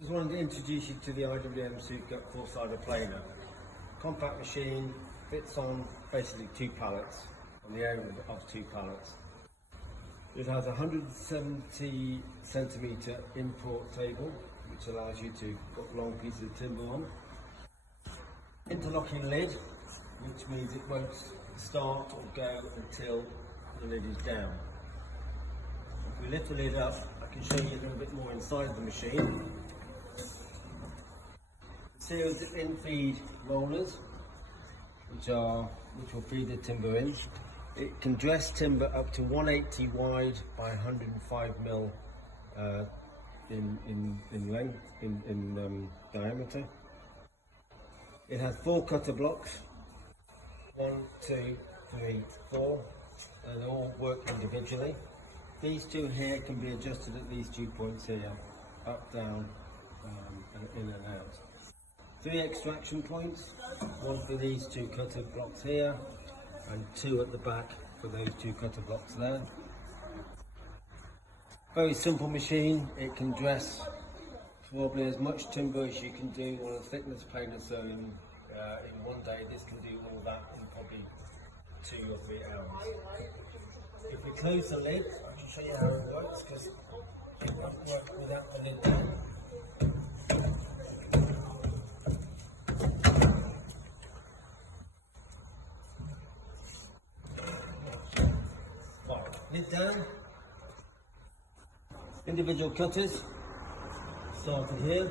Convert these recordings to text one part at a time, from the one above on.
Just wanted to introduce you to the IWM Soukup four-sided planer. Compact machine, fits on basically two pallets, on the area of two pallets. It has a 170 centimetre import table, which allows you to put long pieces of timber on. Interlocking lid, which means it won't start or go until the lid is down. If we lift the lid up, I can show you a little bit more inside the machine. Sealed in-feed rollers, which will feed the timber in. It can dress timber up to 180 wide by 105 mil in length, in diameter. It has 4 cutter blocks, 1, 2, 3, 4, and they all work individually. These two here can be adjusted at these 2 points here, up, down, and in and out. 3 extraction points, 1 for these 2 cutter blocks here, and 2 at the back for those 2 cutter blocks there. Very simple machine. It can dress probably as much timber as you can do on a thickness planer, so in one day this can do all that in probably 2 or 3 hours. If we close the lid, I can show you how it works, because it won't work without the lid down. Lid down, individual cutters, started here.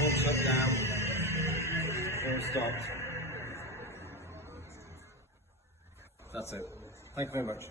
All shut down, all stopped. That's it. Thank you very much.